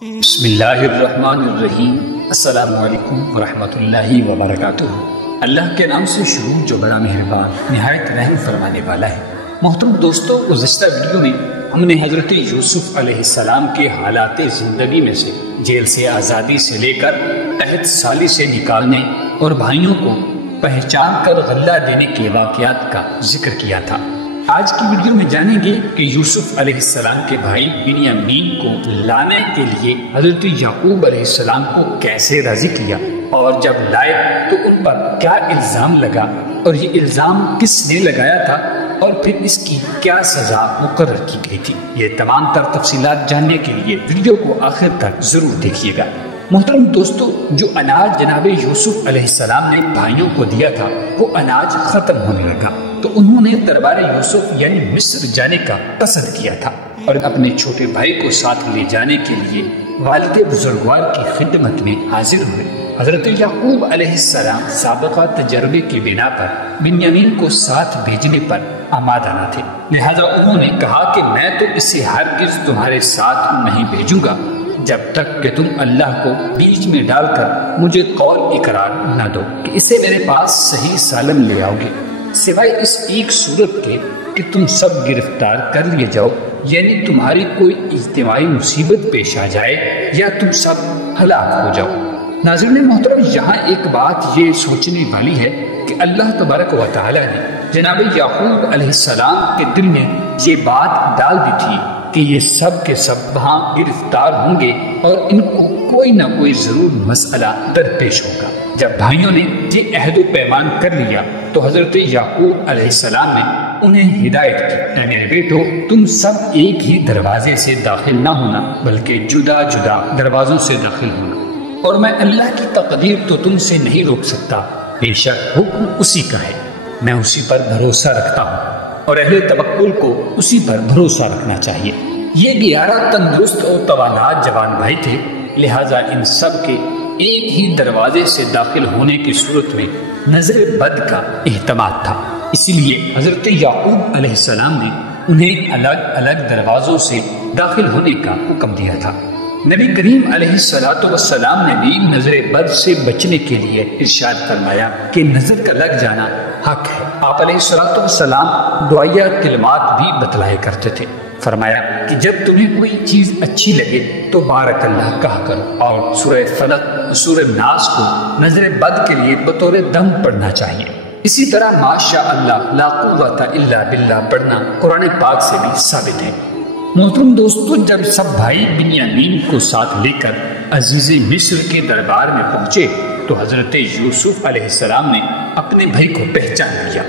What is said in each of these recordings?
بسم اللہ الرحمن الرحیم۔ السلام علیکم ورحمۃ اللہ وبرکاتہ۔ اللہ کے نام سے شروع جو بڑا مہربان نہایت رحم فرمانے والا ہے۔ محترم دوستو، گزشتہ ویڈیو میں ہم نے حضرت یوسف علیہ السلام کے حالات زندگی میں سے جیل سے آزادی سے لے کر قحط سالی سے نکالنے اور بھائیوں کو پہچان کر غلہ دینے کے واقعات کا ذکر کیا تھا۔ آج کی ویڈیو میں جانیں گے کہ یوسف علیہ السلام کے بھائی بنیامین کو لانے کے لیے حضرت یعقوب علیہ السلام کو کیسے راضی کیا، اور جب لائے تو ان پر کیا الزام لگا اور یہ الزام کس نے لگایا تھا، اور پھر اس کی کیا سزا مقرر کی گئی تھی۔ یہ تمام تر تفصیلات جاننے کے لیے ویڈیو کو آخر تک ضرور دیکھیے گا۔ محترم دوستو، جو اناج جناب یوسف علیہ السلام نے بھائیوں کو دیا تھا وہ اناج ختم ہونے لگا، تو انہوں نے دربار یوسف یعنی مصر جانے کا قصد کیا تھا اور اپنے چھوٹے بھائی کو ساتھ لے جانے کے لیے والد بزرگوار کی خدمت میں حاضر ہوئے۔ حضرت یعقوب علیہ السلام سابقہ تجربے کی بنا پر بنیامین کو ساتھ بھیجنے پر آمادہ نہ تھے، لہذا انہوں نے کہا کہ میں تو اسے ہرگز تمہارے ساتھ نہیں بھیجوں گا جب تک کہ تم اللہ کو بیچ میں ڈال کر مجھے قول اقرار نہ دو کہ اسے میرے پاس صحیح سالم لے آؤ گے، سوائے اس ایک صورت کے کہ تم سب گرفتار کر لیے جاؤ، یعنی تمہاری کوئی اجتماعی مصیبت پیش آ جائے یا تم سب ہلاک ہو جاؤ۔ ناظرین محترم، یہاں ایک بات یہ سوچنے والی ہے کہ اللہ تبارک و تعالی نے جناب یعقوب علیہ السلام کے دل میں یہ بات ڈال دی تھی کہ یہ سب کے سب وہاں گرفتار ہوں گے اور ان کو کوئی نہ کوئی ضرور مسئلہ درپیش ہوگا۔ جب بھائیوں نے یہ عہد و پیمان کر لیا تو حضرت یعقوب علیہ السلام نے انہیں ہدایت کی، اے میرے بیٹو، تم سب ایک ہی دروازے سے داخل نہ ہونا بلکہ جدا جدا دروازوں سے داخل ہونا، اور میں اللہ کی تقدیر تو تم سے نہیں روک سکتا، بے شک حکم اسی کا ہے، میں اسی پر بھروسہ رکھتا ہوں اور اہل توکل کو اسی پر بھروسہ رکھنا چاہیے۔ یہ 11 تندرست اور توانا جوان بھائی تھے، لہٰذا ان سب کے ایک ہی دروازے سے داخل ہونے کی صورت میں نظر بد کا احتمال تھا، اسی لیے حضرت یعقوب علیہ السلام نے انہیں الگ الگ دروازوں سے داخل ہونے کا حکم دیا تھا۔ نبی کریم علیہ السلام نے بھی نظر بد سے بچنے کے لیے ارشاد فرمایا کہ نظر کا لگ جانا حق ہے۔ آپ علیہ السلام دعائیہ کلمات بھی بتلایا کرتے تھے، فرمایا کہ جب تمہیں کوئی چیز اچھی لگے تو بارک اللہ کہا کرو، اور سورہ فلق سورہ ناس کو نظر بد کے لیے بطور دم پڑھنا چاہیے۔ اسی طرح ماشاء اللہ لا قوت الا باللہ پڑھنا قرآن پاک سے بھی ثابت ہے۔ محترم دوستو، جب سب بھائی بنیامین کو ساتھ لے کر عزیز مصر کے دربار میں پہنچے تو حضرت یوسف علیہ السلام نے اپنے بھائی کو پہچان لیا۔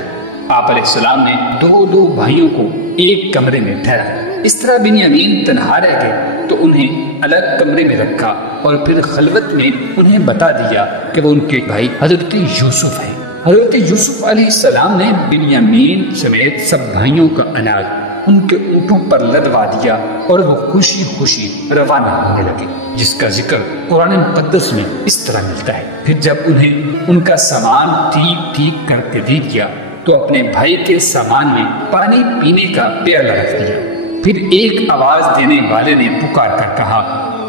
آپ علیہ السلام نے دو بھائیوں کو ایک کمرے میں ٹھہرایا، اس طرح بنیامین تنہا رہ گئے تو انہیں الگ کمرے میں رکھا اور پھر خلوت میں انہیں بتا دیا کہ وہ ان کے بھائی حضرت یوسف ہیں۔ حضرت یوسف علیہ السلام نے بنیامین سمیت سب بھائیوں کا اناج ان کے اونٹوں پر لدوا دیا اور وہ خوشی خوشی روانہ ہونے لگے، جس کا ذکر قرآن مقدس میں اس طرح ملتا ہے۔ پھر جب انہیں ان کا سامان ٹھیک کر کے دے دیا تو اپنے بھائی کے سامان میں پانی پینے کا پیالہ رکھ دیا۔ پھر ایک آواز دینے والے نے پکار کر کہا،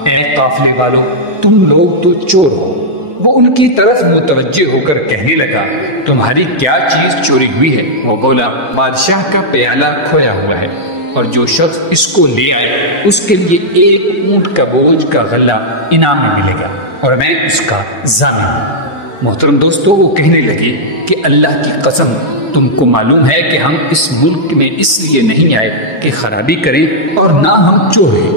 اے قافلے والوں، تم لوگ تو چور ہو۔ وہ ان کی طرف متوجہ ہو کر کہنے لگا، تمہاری کیا چیز چوری ہوئی ہے؟ وہ بولا، بادشاہ کا پیالہ کھویا ہوا ہے، اور جو شخص اس کو لے آئے اس کے لیے ایک اونٹ کا بوجھ کا غلہ انعام میں ملے گا، اور میں اس کا ضامن ہوں۔ محترم دوستو، وہ کہنے لگے کہ اللہ کی قسم، تم کو معلوم ہے کہ ہم اس ملک میں اس لیے نہیں آئے کہ خرابی کریں اور نہ ہم چور ہیں۔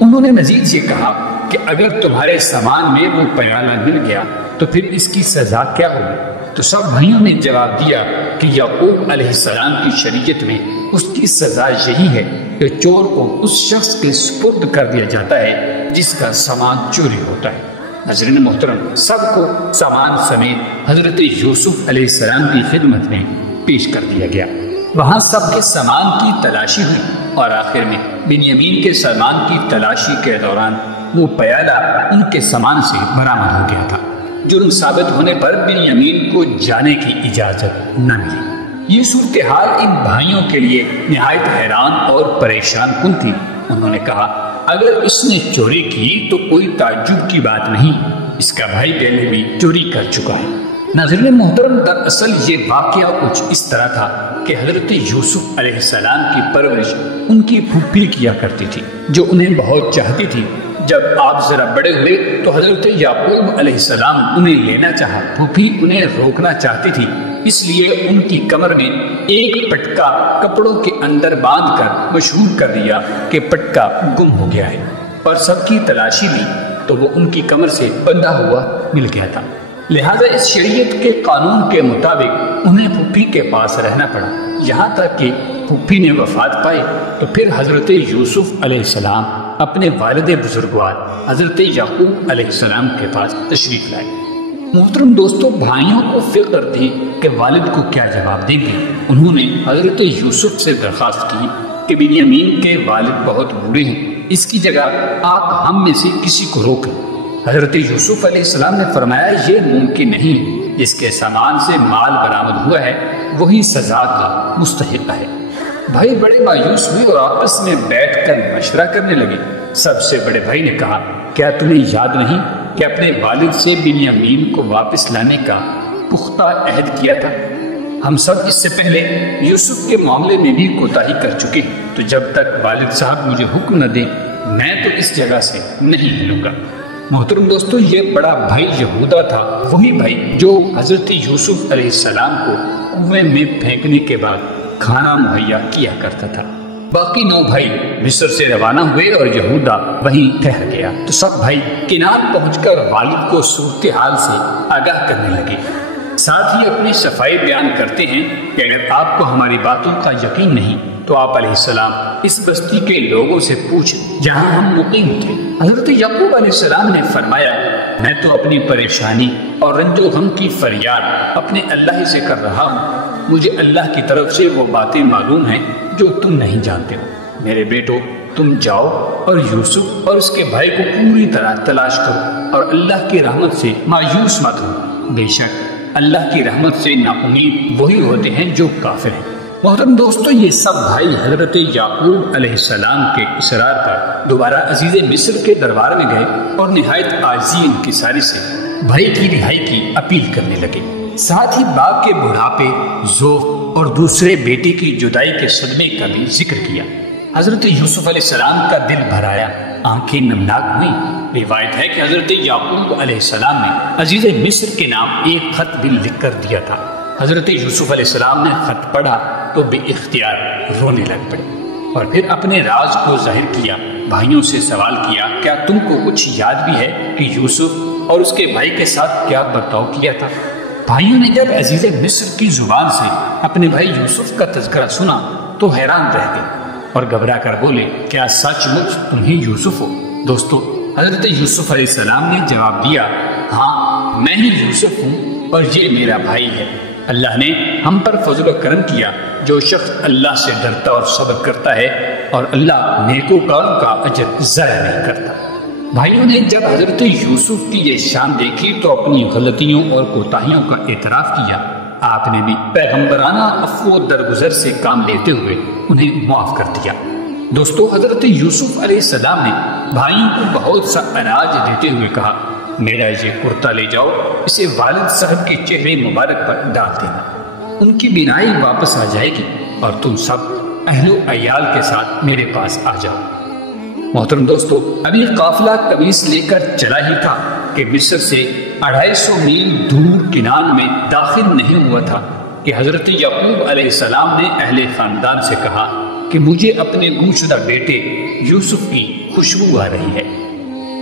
انہوں نے مزید یہ کہا کہ اگر تمہارے سامان میں وہ پیالہ مل گیا تو پھر اس کی سزا کیا ہوگی؟ تو سب بھائیوں نے جواب دیا کہ یعقوب علیہ السلام کی شریعت میں اس کی سزا یہی ہے کہ چور کو اس شخص کے سپرد کر دیا جاتا ہے جس کا سامان چوری ہوتا ہے۔ ناظرین محترم، سب کو سامان سمیت حضرت یوسف علیہ السلام کی خدمت میں پیش کر دیا گیا۔ وہاں سب کے سامان کی تلاشی ہوئی اور آخر میں بنیامین کے سامان کی تلاشی کے دوران وہ پیالہ ان کے سامان سے برآمد ہو گیا تھا۔ جرم ثابت ہونے پر بنیامین کو جانے کی اجازت نہ ملی۔ یہ صورتحال ان بھائیوں کے لیے نہایت حیران اور پریشان کن تھی۔ انہوں نے کہا اگر اس نے چوری کی تو کوئی تعجب کی بات نہیں، اس کا بھائی پہلے بھی چوری کر چکا ہے۔ ناظرین محترم، دراصل یہ واقعہ کچھ اس طرح تھا کہ حضرت یوسف علیہ السلام کی پرورش ان کی پھوپھی کیا کرتی تھی، جو انہیں بہت چاہتی تھی۔ جب آپ ذرا بڑے ہوئے تو حضرت یعقوب علیہ السلام انہیں لینا چاہا، پھوپھی انہیں روکنا چاہتی تھی، اس لیے ان کی کمر میں ایک پٹکا کپڑوں کے اندر باندھ کر مشہور کر دیا کہ پٹکا گم ہو گیا ہے، اور سب کی تلاشی لی تو وہ ان کی کمر سے بندھا ہوا مل گیا تھا۔ لہذا اس شریعت کے قانون کے مطابق انہیں پھوپھی کے پاس رہنا پڑا، یہاں تک کہ پھوپھی نے وفات پائی تو پھر حضرت یوسف علیہ السلام اپنے والد بزرگوار حضرت یعقوب علیہ السلام کے پاس تشریف لائے۔ محترم دوستو، بھائیوں کو فکر تھی کہ والد کو کیا جواب دیں گے۔ انہوں نے حضرت یوسف سے درخواست کی کہ بنیامین کے والد بہت بوڑھے ہیں، اس کی جگہ آپ ہم میں سے کسی کو روکیں۔ حضرت یوسف علیہ السلام نے فرمایا یہ ممکن نہیں، جس کے سامان سے مال برآمد ہوا ہے وہی سزا کا مستحق ہے۔ بھائی بڑے مایوس ہوئے اور آپس میں بیٹھ کر مشورہ کرنے لگے۔ سب سے بڑے بھائی نے کہا، کیا تمہیں یاد نہیں کہ اپنے والد سے بنیامین کو واپس لانے کا پختہ عہد کیا تھا؟ ہم سب اس سے پہلے یوسف کے معاملے میں بھی کوتاہی کر چکے، تو جب تک والد صاحب مجھے حکم نہ دیں میں تو اس جگہ سے نہیں ہلوں گا۔ محترم دوستو، یہ بڑا بھائی یہودا تھا، وہی بھائی جو حضرت یوسف علیہ السلام کو کنویں میں پھینکنے کے بعد کھانا مہیا کیا کرتا تھا۔ باقی 9 بھائی مصر سے روانہ ہوئے اور یہودا وہیں ٹھہر گیا، تو سب بھائی کنعان پہنچ کر والد کو صورتحال سے آگاہ کرنے لگے۔ ساتھ ہی اپنی صفائی بیان کرتے ہیں کہ اگر آپ کو ہماری باتوں کا یقین نہیں تو آپ علیہ السلام اس بستی کے لوگوں سے پوچھ جہاں ہم مقیم تھے۔ حضرت یعقوب علیہ السلام نے فرمایا، میں تو اپنی پریشانی اور رنج و غم کی فریاد اپنے اللہ ہی سے کر رہا ہوں، مجھے اللہ کی طرف سے وہ باتیں معلوم ہیں جو تم نہیں جانتے ہو۔ میرے بیٹو، تم جاؤ اور یوسف اور اس کے بھائی کو پوری طرح تلاش کرو اور اللہ کی رحمت سے مایوس مت ہو، بے شک اللہ کی رحمت سے نا امید وہی ہوتے ہیں جو کافر ہیں۔ محترم دوستو، یہ سب بھائی حضرت یعقوب علیہ السلام کے اصرار پر دوبارہ عزیز مصر کے دربار میں گئے اور نہایت عاجزی انکساری سے بھائی کی رہائی کی اپیل کرنے لگے۔ ساتھ ہی باپ کے بڑھاپے، ذوق اور دوسرے بیٹے کی جدائی کے صدمے کا بھی ذکر کیا۔ حضرت یوسف علیہ السلام کا دل بھر آیا، آنکھیں نمناک ہوئیں۔ روایت ہے کہ حضرت یعقوب علیہ السلام نے عزیز مصر کے نام ایک خط بھی لکھ کر دیا تھا۔ حضرت یوسف علیہ السلام نے خط پڑھا تو بے اختیار رونے لگ پڑے اور پھر اپنے راز کو ظاہر کیا۔ بھائیوں سے سوال کیا، کیا تم کو کچھ یاد بھی ہے کہ یوسف اور اس کے بھائی کے ساتھ کیا برتاؤ کیا تھا؟ بھائیوں نے جب عزیز مصر کی زبان سے اپنے بھائی یوسف کا تذکرہ سنا تو حیران رہ گئے اور گھبرا کر بولے، کیا سچ مچ تم ہی یوسف ہو؟ دوستو، حضرت یوسف علیہ السلام نے جواب دیا، ہاں میں ہی یوسف ہوں اور یہ میرا بھائی ہے۔ اللہ نے ہم پر فضل و کرم کیا، جو شخص اللہ سے ڈرتا اور صبر کرتا ہے اور اللہ نیکوکاروں کا اجر ضائع نہیں کرتا۔ بھائیوں نے جب حضرت یوسف کی یہ شان دیکھی تو اپنی غلطیوں اور کوتاہیوں کا اعتراف کیا۔ آپ نے بھی پیغمبرانہ عفو و درگزر سے کام لیتے ہوئے انہیں معاف کر دیا۔ دوستو، حضرت یوسف علیہ السلام نے بھائیوں کو بہت سا اناج دیتے ہوئے کہا، میرا یہ کرتا لے جاؤ، اسے والد صاحب کے چہرے مبارک پر ڈال دینا، ان کی بینائی واپس آ جائے گی اور تم سب اہل و عیال کے ساتھ میرے پاس آ جاؤ۔ محترم دوستو، ابھی قافلہ قمیص لے کر چلا ہی تھا کہ مصر سے 250 میل دور کنعان میں داخل نہیں ہوا تھا کہ حضرت یعقوب علیہ السلام نے اہل خاندان سے کہا کہ مجھے اپنے گمشدہ بیٹے یوسف کی خوشبو آ رہی ہے۔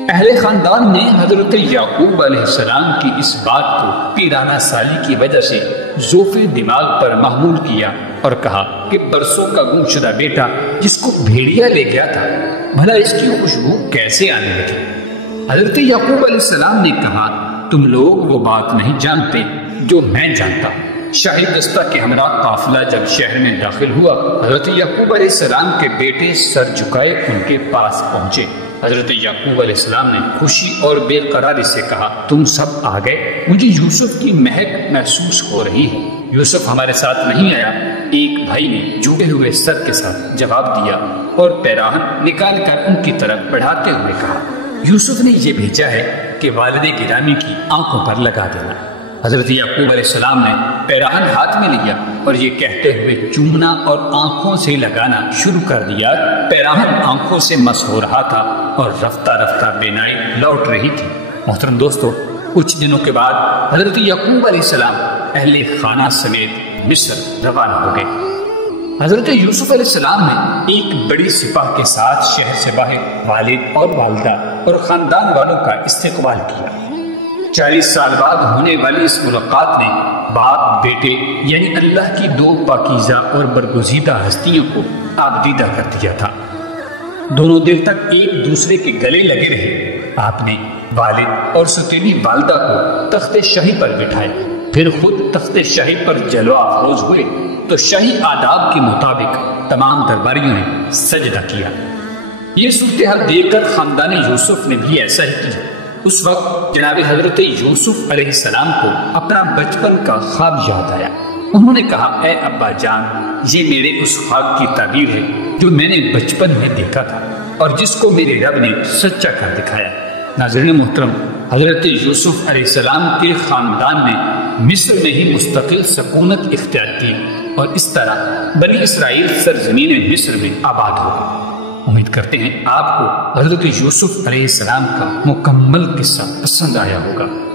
اہل خاندان نے حضرت یعقوب علیہ السلام کی اس بات کو پیرانہ سالی کی وجہ سے ذوف دماغ پر محمول کیا اور کہا کہ برسوں کا گمشدہ بیٹا جس کو بھیڑیا لے گیا تھا، بھلا اس کی خوشبو کیسے آنے لگی؟ حضرت یعقوب علیہ السلام نے کہا، تم لوگ وہ بات نہیں جانتے جو میں جانتا۔ شاہی دستہ کے ہمراہ قافلہ جب شہر میں داخل ہوا، حضرت یعقوب علیہ السلام کے بیٹے سر جھکائے ان کے پاس پہنچے۔ حضرت یعقوب علیہ السلام نے خوشی اور بے قراری سے کہا، تم سب آ گئے، مجھے یوسف کی مہک محسوس ہو رہی ہے۔ یوسف ہمارے ساتھ نہیں آیا، ایک بھائی نے جھکے ہوئے سر کے ساتھ جواب دیا اور پیراہن نکال کر ان کی طرف بڑھاتے ہوئے کہا، یوسف نے یہ بھیجا ہے کہ والد گرامی کی آنکھوں پر لگا دینا۔ حضرت یعقوب علیہ السلام نے پیراہن ہاتھ میں لیا اور یہ کہتے ہوئے چومنا اور آنکھوں سے لگانا شروع کر دیا۔ پیراہن آنکھوں سے مس ہو رہا تھا اور رفتہ رفتہ بینائی لوٹ رہی تھی۔ محترم دوستو، کچھ دنوں کے بعد حضرت یعقوب علیہ السلام اہل خانہ سمیت مصر روانہ ہو گئے۔ حضرت یوسف علیہ السلام نے ایک بڑی سپاہ کے ساتھ شہر سے باہر والد اور والدہ اور خاندان والوں کا استقبال کیا۔ 40 سال بعد ہونے والی اس ملاقات نے باپ بیٹے یعنی اللہ کی دو پاکیزہ اور برگزیدہ ہستیوں کو آبدیدہ کر دیا تھا۔ دونوں دن تک ایک دوسرے کے گلے لگے رہے۔ آپ نے والد اور ستیلی والدہ کو تخت شاہی پر بٹھائے، پھر خود تخت شاہی پر جلوہ افروز ہوئے تو شاہی آداب کے مطابق تمام درباریوں نے سجدہ کیا۔ یہ صورتحال دیکھ کر خاندان یوسف نے بھی ایسا ہی کیا۔ اس وقت جناب حضرت یوسف علیہ السلام کو اپنا بچپن کا خواب یاد آیا۔ انہوں نے کہا، اے ابا جان، یہ میرے اس خواب کی تعبیر ہے جو میں نے بچپن میں دیکھا تھا اور جس کو میرے رب نے سچا کر دکھایا۔ ناظرین محترم، حضرت یوسف علیہ السلام کے خاندان نے مصر میں ہی مستقل سکونت اختیار کی اور اس طرح بنی اسرائیل سرزمین مصر میں آباد ہو گئے۔ امید کرتے ہیں آپ کو حضرت یوسف علیہ السلام کا مکمل قصہ پسند آیا ہوگا۔